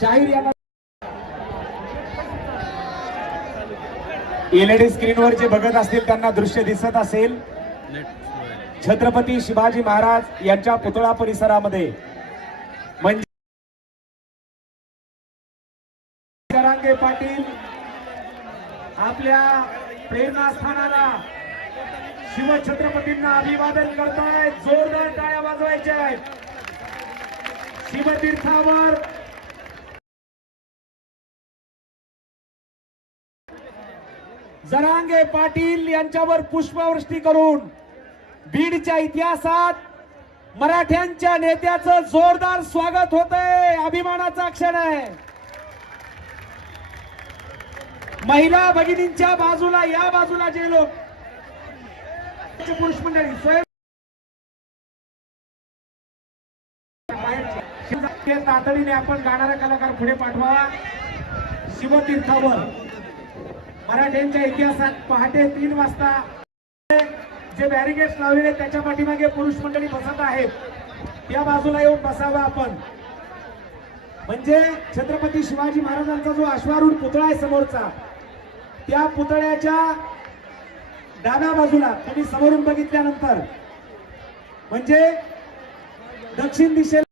शाहीर यांना एलईडी स्क्रीनवर जे बघत असतील त्यांना दृश्य दिसत असेल. छत्रपती शिवाजी महाराज यांच्या पुतळा परिसरामध्ये. म्हणजे जरांगे पाटील आपल्या प्रेरणास्थानाला शिवछत्रपतींना अभिवादन करतायत जोरदार टाळ्या वाजवायच्या आहेत. शिवतीर्थावर जरांगे पाटील यांच्यावर पुष्पवृष्टी करून बीडच्या इतिहासात मराठ्यांच्या नेत्याचं जोरदार स्वागत होत आहे अभिमानाचा क्षण आहे. महिला भगिनींच्या बाजूला या बाजूला जे लोक पुरुष मंडळी स्वयं तातडीने आपण गाणारा कलाकार पुढे पाठवा. शिवतीर्थावर. मराठ्यांच्या इतिहासात पहाटे तीन वाजता जे बॅरिगेट्स लावलेले त्याच्या पाठीमागे पुरुष मंडळी बसत आहेत. या बाजूला येऊन बसावं आपण. म्हणजे छत्रपती शिवाजी महाराजांचा जो अश्वारूढ पुतळा आहे समोरचा त्या पुतळ्याच्या डाव्या बाजूला तुम्ही समोरून बघितल्यानंतर म्हणजे दक्षिण दिशेला